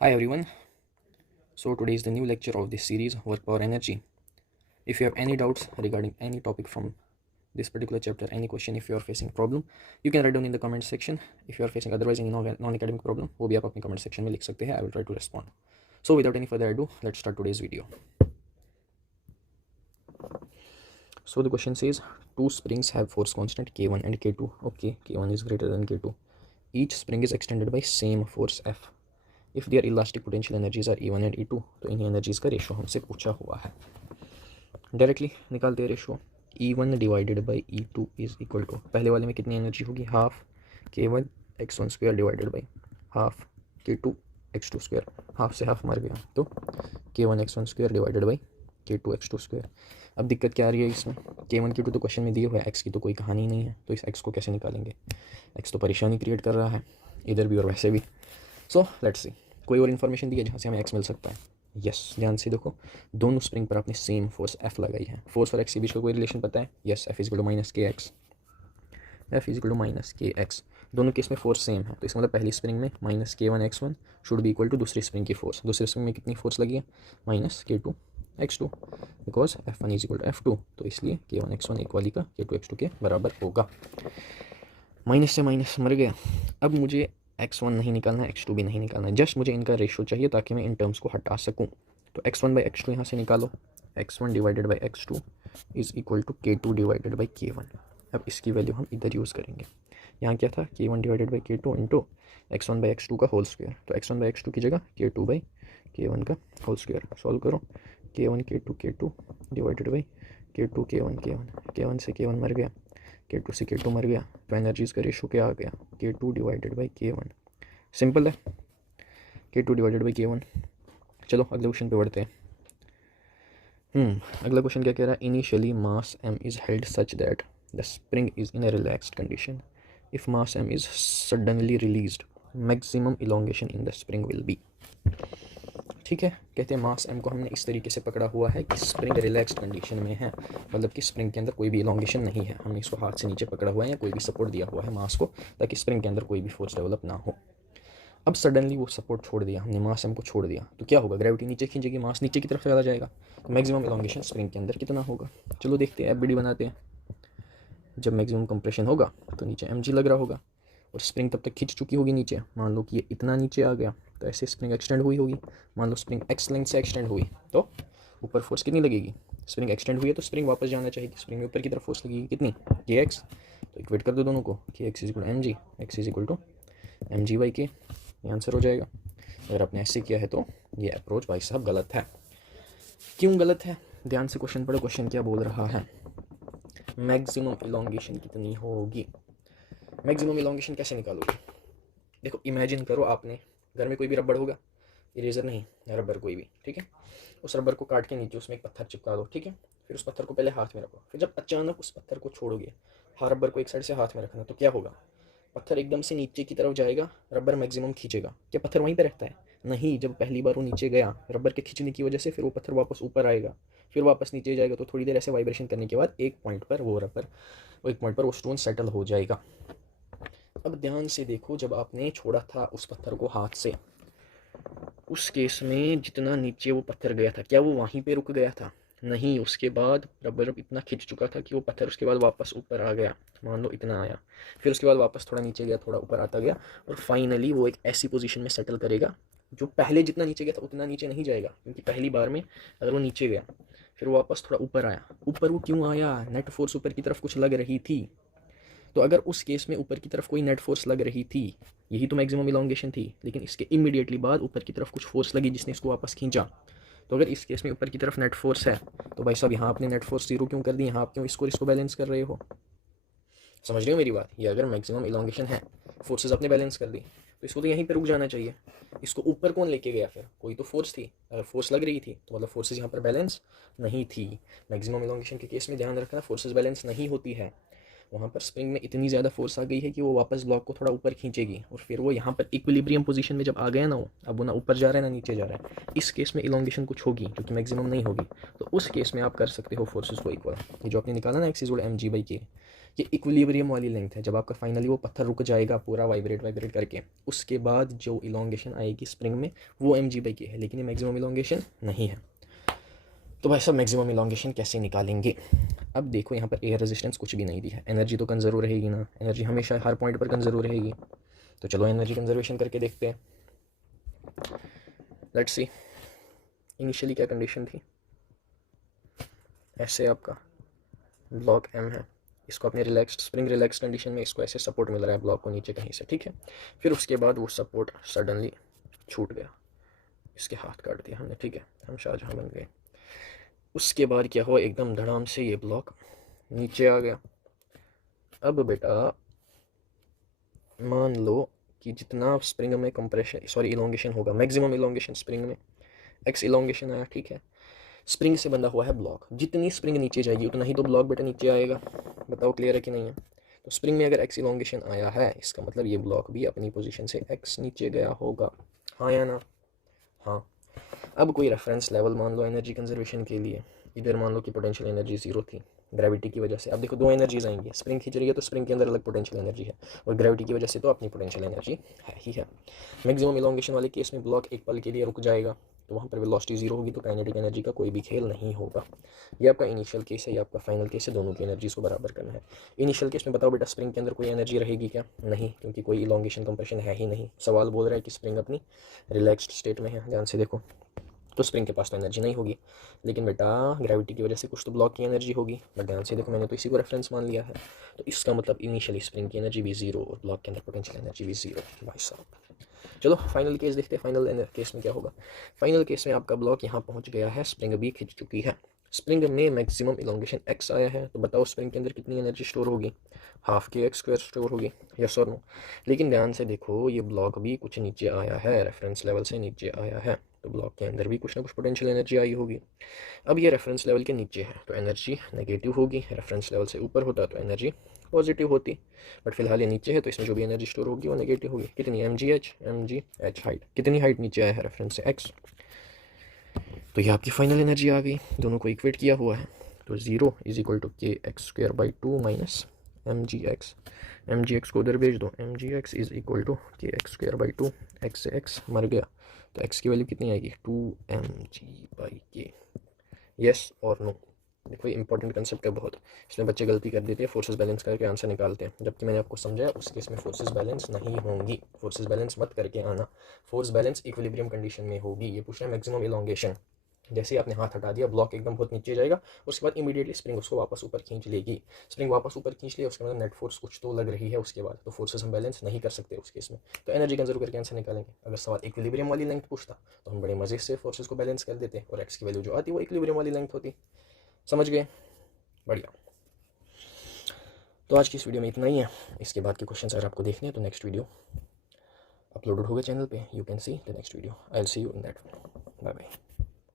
Hi everyone. So today is the new lecture of this series, Work Power Energy. If you have any doubts regarding any topic from this particular chapter, any question, if you are facing problem, you can write down in the comment section. If you are facing otherwise any non-academic problem, वो भी आप अपने comment section में लिख सकते हैं. I will try to respond. So without any further ado, let's start today's video. So the question says, two springs have force constant K1 and K2. Okay, K1 is greater than K2. Each spring is extended by same force F. If their elastic potential energies are E1 and E2, तो इन्हीं energies का ratio हमसे पूछा हुआ है. Directly निकालते हैं ratio. E1 divided by E2 is equal to, पहले वाले में कितनी एनर्जी होगी, half K1 x1 square divided by half K2 x2 square. Half से हाफ मर गया तो K1 x1 square divided by K2 x2 square. अब दिक्कत क्या आ रही है इसमें, K1 K2 तो क्वेश्चन में दिए हुए हैं, x की तो कोई कहानी नहीं है, तो इस x को कैसे निकालेंगे. x तो परेशानी क्रिएट कर रहा है इधर भी और वैसे भी. सो लेट्स सी, कोई और इन्फॉर्मेशन दी है जहाँ से हमें x मिल सकता है. यस, ध्यान से देखो, दोनों स्प्रिंग पर आपने सेम फोर्स F लगाई है. फोर्स और x के बीच का कोई रिलेशन पता है. Yes, F is equal to minus K X. F is equal to minus K X. दोनों केस में फोर्स सेम है, तो इसका मतलब पहली स्प्रिंग में minus K1 x1 should be equal to दूसरी स्प्रिंग की फोर्स. दूसरी स्प्रिंग में कितनी फोर्स लगी है, minus K2 x2, because F1 is equal to F2, तो इसलिए K1 x1 एक वाली का K2 x2 के बराबर होगा. माइनस से माइनस मर गया. अब मुझे x1 नहीं निकालना है, x2 भी नहीं निकालना है, जस्ट मुझे इनका रेशो चाहिए ताकि मैं इन टर्म्स को हटा सकूं. तो x1 बाई x2 यहाँ से निकालो. x1 divided by x2 is equal to K2 divided by K1. अब इसकी वैल्यू हम इधर यूज़ करेंगे. यहाँ क्या था, K1 divided by K2 into x1 by x2 का होल स्क्वायर. तो x1 बाई x2 की जगह K2 बाई K1 का होल स्क्वायर. सॉल्व करो. K1 K2 divided by K2 K1 K1 से K1 मर गया, K2 से K2 मर गया, तो एनर्जीज का रेशो क्या आ गया, K2 divided by K1. Simple है, K2 डिवाइडेड बाई K1. चलो अगले क्वेश्चन पे बढ़ते हैं. अगला क्वेश्चन क्या कह रहा है, initially mass m is held such that the spring is in a relaxed condition. If mass m is suddenly released, maximum elongation in the spring will be. ठीक है, कहते हैं मास m को हमने इस तरीके से पकड़ा हुआ है कि स्प्रिंग रिलैक्स्ड कंडीशन में है, मतलब कि स्प्रिंग के अंदर कोई भी इलोंगेशन नहीं है. हमने इसको हाथ से नीचे पकड़ा हुआ है या कोई भी सपोर्ट दिया हुआ है मास को, ताकि स्प्रिंग के अंदर कोई भी फोर्स डेवलप ना हो. अब सडनली वो सपोर्ट छोड़ दिया हमने, मास m को छोड़ दिया, तो क्या होगा, ग्रेविटी नीचे खींचेगी, मास नीचे की तरफ चला जाएगा, तो मैक्सिमम इलोंगेशन स्प्रिंग के अंदर कितना होगा. चलो देखते हैं, FBD बनाते हैं. जब मैक्सिमम कंप्रेशन होगा तो नीचे mg लग रहा होगा और स्प्रिंग तब तक खींच चुकी होगी नीचे. मान लो कि ये इतना नीचे आ गया, तो ऐसे स्प्रिंग एक्सटेंड हुई होगी. मान लो स्प्रिंग x लेंथ से एक्सटेंड हुई, तो ऊपर फोर्स कितनी लगेगी, स्प्रिंग एक्सटेंड हुई है तो स्प्रिंग वापस जाना चाहिए, स्प्रिंग में ऊपर की तरफ फोर्स लगेगी कितनी, kx. तो इक्वेट कर दो दोनों को, kx is equal to mg, x is equal to mg by k. ये आंसर हो जाएगा. अगर आपने ऐसे किया है तो ये अप्रोच भाई साहब गलत है. क्यों गलत है, ध्यान से क्वेश्चन पढ़ो. क्वेश्चन क्या बोल रहा है, मैक्सिमम इलोंगेशन कितनी होगी. मैक्सिमम इलोंगेशन कैसे निकालोगे, देखो इमेजिन करो, आपने घर में कोई भी रबड़ होगा, इरेजर नहीं, रबर कोई भी, ठीक है. उस रबर को काट के नीचे उसमें एक पत्थर चिपका दो, ठीक है. फिर उस पत्थर को पहले हाथ में रखो, फिर जब अचानक उस पत्थर को छोड़ोगे, हर रबर को एक साइड से हाथ में रखना, तो क्या होगा, पत्थर एकदम से नीचे की तरफ जाएगा, रबर मैक्सिमम खींचेगा. क्या पत्थर वहीं पे रहता है, नहीं. जब पहली बार वो नीचे गया रबर के खींचने की वजह से, फिर वो पत्थर वापस ऊपर आएगा, फिर वापस नीचे जाएगा, तो थोड़ी देर ऐसे वाइब्रेशन करने के बाद एक पॉइंट पर वो स्टोन सेटल हो जाएगा. अब ध्यान से देखो, जब आपने छोड़ा था उस पत्थर को हाथ से, उस केस में जितना नीचे वो पत्थर गया था, क्या वो वहीं पे रुक गया था, नहीं. उसके बाद रबर इतना खिंच चुका था कि वो पत्थर उसके बाद वापस ऊपर आ गया, मान लो इतना आया, फिर उसके बाद वापस थोड़ा नीचे गया, थोड़ा ऊपर आता गया, और फाइनली वो एक ऐसी पोजीशन में सेटल करेगा जो पहले जितना नीचे गया था उतना नीचे नहीं जाएगा, क्योंकि पहली बार में अगर वो नीचे गया फिर वापस थोड़ा ऊपर आया. ऊपर वो क्यों आया, नेट फोर्स ऊपर की तरफ कुछ लग रही थी. तो अगर उस केस में ऊपर की तरफ कोई नेट फोर्स लग रही थी, यही तो मैक्सिमम इलोंगेशन थी, लेकिन इसके इमीडिएटली बाद ऊपर की तरफ कुछ फोर्स लगी जिसने इसको वापस खींचा. तो अगर इस केस में ऊपर की तरफ नेट फोर्स है, तो भाई साहब यहाँ आपने नेट फोर्स जीरो क्यों कर दी, यहाँ आप क्यों इसको बैलेंस कर रहे हो. समझ रहे हो मेरी बात, ये अगर मैक्सिमम इलोंगेशन है, फोर्सेज आपने बैलेंस कर दी, तो इसको तो यहीं पर रुक जाना चाहिए. इसको ऊपर कौन लेके गया, फिर कोई तो फोर्स थी. अगर फोर्स लग रही थी तो मतलब फोर्सेज यहाँ पर बैलेंस नहीं थी. मैक्सिमम इलोंगेशन के केस में ध्यान रखना, फोर्सेज बैलेंस नहीं होती है. वहाँ पर स्प्रिंग में इतनी ज़्यादा फोर्स आ गई है कि वो वापस ब्लॉक को थोड़ा ऊपर खींचेगी, और फिर वो यहाँ पर इक्विलिब्रियम पोजीशन में जब आ गया ना, वो अब वो ना ऊपर जा रहा है ना नीचे जा रहा है. इस केस में इलोंगेशन कुछ होगी जो कि मैक्सिमम नहीं होगी, तो उस केस में आप कर सकते हो फोर्सेस को इक्वल. ये जो आपने निकाला ना, x is equal mg by k, ये इक्विलिब्रियम वाली लेंथ है। जब आपका फाइनली वो पत्थर रुक जाएगा पूरा वाइब्रेट करके, उसके बाद जो इलोंगेशन आएगी स्प्रिंग में वो mg/k है, लेकिन ये मैक्सिमम इलोंगेशन नहीं है। तो भाई सब मैक्सिमम इलोंगेशन कैसे निकालेंगे? अब देखो यहाँ पर एयर रेजिस्टेंस कुछ भी नहीं दी है, एनर्जी तो कंजर्व रहेगी ना, एनर्जी हमेशा हर पॉइंट पर कंजर्व रहेगी। तो चलो एनर्जी कंजर्वेशन करके देखते हैं। लेट्स सी इनिशियली क्या कंडीशन थी। ऐसे आपका ब्लॉक M है, इसको अपने रिलैक्स्ड स्प्रिंग रिलैक्स कंडीशन में इसको ऐसे सपोर्ट मिल रहा है ब्लॉक को नीचे कहीं से, ठीक है। फिर उसके बाद वो सपोर्ट सडनली छूट गया, इसके हाथ काट दिया हमने, ठीक है, हम शाहजहाँ बन गए। उसके बाद क्या हुआ, एकदम धड़ाम से ये ब्लॉक नीचे आ गया। अब बेटा मान लो कि जितना स्प्रिंग में कंप्रेशन सॉरी इलोंगेशन होगा, मैक्सिमम इलोंगेशन स्प्रिंग में x इलोंगेशन आया, ठीक है। स्प्रिंग से बंधा हुआ है ब्लॉक, जितनी स्प्रिंग नीचे जाएगी उतना ही तो ब्लॉक बेटा नीचे आएगा। बताओ क्लियर है कि नहीं है? तो स्प्रिंग में अगर x इलोंगेशन आया है, इसका मतलब ये ब्लॉक भी अपनी पोजीशन से x नीचे गया होगा, हाँ या ना? हाँ। अब कोई रेफरेंस लेवल मान लो एनर्जी कंजर्वेशन के लिए, इधर मान लो कि पोटेंशियल एनर्जी 0 थी ग्रेविटी की वजह से। अब देखो दो एनर्जीज आएंगी, स्प्रिंग खींच रही है तो स्प्रिंग के अंदर अलग पोटेंशियल एनर्जी है, और ग्रेविटी की वजह से तो अपनी पोटेंशियल एनर्जी है ही है। मैक्सिमम इलोंगेशन वाले केस में ब्लॉक एक पल के लिए रुक जाएगा, तो वहाँ पर वेलोसिटी 0 होगी, तो काइनेटिक एनर्जी का कोई भी खेल नहीं होगा। ये आपका इनिशियल केस है, ये आपका फाइनल केस है, दोनों की एनर्जीज को बराबर करना है। इनिशियल केस में बताओ बेटा स्प्रिंग के अंदर कोई एनर्जी रहेगी क्या? नहीं, क्योंकि कोई इलोंगेशन कंप्रेशन है ही नहीं। सवाल बोल रहा है कि स्प्रिंग अपनी रिलैक्स्ड स्टेट में है, ध्यान से देखो, तो स्प्रिंग के पास तो एनर्जी नहीं होगी। लेकिन बेटा ग्रेविटी की वजह से कुछ तो ब्लॉक की एनर्जी होगी, बट ध्यान से देखो मैंने तो इसी को रेफरेंस मान लिया है, तो इसका मतलब इनिशियली स्प्रिंग की एनर्जी भी 0 और ब्लॉक के अंदर पोटेंशियल एनर्जी भी 0। भाई साहब चलो फाइनल केस देखते हैं, फाइनल केस में क्या होगा। फाइनल केस में आपका ब्लॉक यहाँ पहुँच गया है, स्प्रिंग भी खिंच चुकी है, स्प्रिंग में मैक्सिमम इलोंगेशन x आया है, तो बताओ स्प्रिंग के अंदर कितनी एनर्जी स्टोर होगी? हाफ के x² स्टोर होगी, यस और नो? लेकिन ध्यान से देखो ये ब्लॉक भी कुछ नीचे आया है, रेफरेंस लेवल से नीचे आया है, तो ब्लॉक के अंदर भी कुछ ना कुछ पोटेंशियल एनर्जी आई होगी। अब ये रेफरेंस लेवल के नीचे है तो एनर्जी नेगेटिव होगी, रेफरेंस लेवल से ऊपर होता तो एनर्जी पॉजिटिव होती, बट फिलहाल ये नीचे है तो इसमें जो भी एनर्जी स्टोर होगी वो नेगेटिव होगी। कितनी? mgh हाइट, कितनी हाइट नीचे आया है रेफरेंस से? x। तो ये आपकी फाइनल एनर्जी आ गई, दोनों को इक्वेट किया हुआ है, तो 0 = kx²/2 माइनस mgx को उधर भेज दो, mgx = kx²/2, x से x मर गया, तो x की वैल्यू कितनी आएगी? 2mg/k। यस और नो? देखो ये इंपॉर्टेंट कंसेप्ट है बहुत, इसमें बच्चे गलती कर देते हैं, फोर्सेस बैलेंस करके आंसर निकालते हैं, जबकि मैंने आपको समझाया उस केस में फोर्सेस बैलेंस नहीं होंगी। फोर्सेस बैलेंस मत करके आना, फोर्स बैलेंस इक्विलिब्रियम कंडीशन में होगी। ये पूछ रहा है मैक्सिमम इलोंगेशन, जैसे ही आपने हाथ हटा दिया ब्लॉक एकदम बहुत नीचे जाएगा, उसके बाद इमीडिएटली स्प्रिंग उसको वापस ऊपर खींच लेगी। स्प्रिंग वापस ऊपर खींच लिया, उसके बाद नेट फोर्स कुछ तो लग रही है उसके बाद, तो फोर्सेस हम बैलेंस नहीं कर सकते उस केस में, तो एनर्जी कंजर्व करके आंसर निकालेंगे। अगर सवाल इक्विलिब्रियम वाली लेंथ पूछता तो हम बड़े मजे से फोर्सेस को बैलेंस कर देते और एक्स की वैल्यू जो आती वो इक्विलिब्रियम वाली लेंथ होती। समझ गए? बढ़िया। तो आज की इस वीडियो में इतना ही है, इसके बाद के क्वेश्चंस अगर आपको देखने हैं तो नेक्स्ट वीडियो अपलोडेड होगा चैनल पे, you can see the next video, I will see you in that. Bye bye.